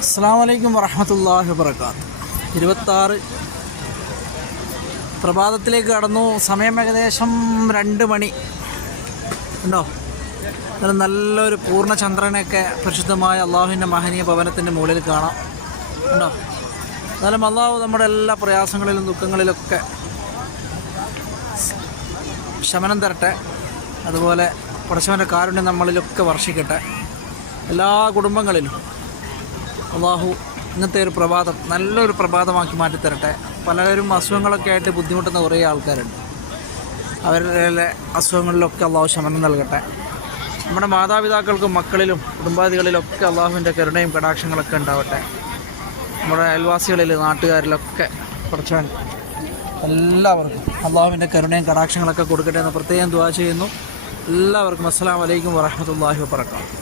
അസ്സലാമു അലൈക്കും വറഹ്മത്തുള്ളാഹി വബറകാതുഹു. 26 പ്രഭാതത്തിലേക്ക് കടന്നു. സമയം ഏകദേശം 2 മണി ഉണ്ടോ. നല്ലൊരു പൂർണ്ണ ചന്ദ്രനെയൊക്കെ പരിശുദ്ധമായ അള്ളാഹുവിൻ്റെ മഹനീയ ഭവനത്തിൻ്റെ മുകളിൽ കാണാം ഉണ്ടോ. എന്നാലും അള്ളാഹു നമ്മുടെ എല്ലാ പ്രയാസങ്ങളിലും ദുഃഖങ്ങളിലൊക്കെ ശമനം തരട്ടെ. അതുപോലെ പടച്ചവൻ്റെ കാരുണ്യം നമ്മളിലൊക്കെ വർഷിക്കട്ടെ. എല്ലാ കുടുംബങ്ങളിലും അള്ളാഹു ഇന്നത്തെ ഒരു പ്രഭാതം നല്ലൊരു പ്രഭാതമാക്കി മാറ്റിത്തരട്ടെ. പലരും അസുഖങ്ങളൊക്കെ ആയിട്ട് ബുദ്ധിമുട്ടുന്ന കുറേ ആൾക്കാരുണ്ട്. അവരുടെ അസുഖങ്ങളിലൊക്കെ അള്ളാഹു ശമനം നൽകട്ടെ. നമ്മുടെ മാതാപിതാക്കൾക്കും മക്കളിലും കുടുംബാദികളിലൊക്കെ അള്ളാഹുവിൻ്റെ കരുണയും കടാക്ഷങ്ങളൊക്കെ ഉണ്ടാവട്ടെ. നമ്മുടെ അയൽവാസികളിൽ നാട്ടുകാരിലൊക്കെ കുറച്ച് എല്ലാവർക്കും അള്ളാഹുവിൻ്റെ കരുണയും കടാക്ഷങ്ങളൊക്കെ കൊടുക്കട്ടെ എന്ന് പ്രത്യേകം ദുആ ചെയ്യുന്നു. എല്ലാവർക്കും അസ്സലാമു അലൈക്കും വറഹ്മത്തുള്ളാഹി വബറകാതുഹു.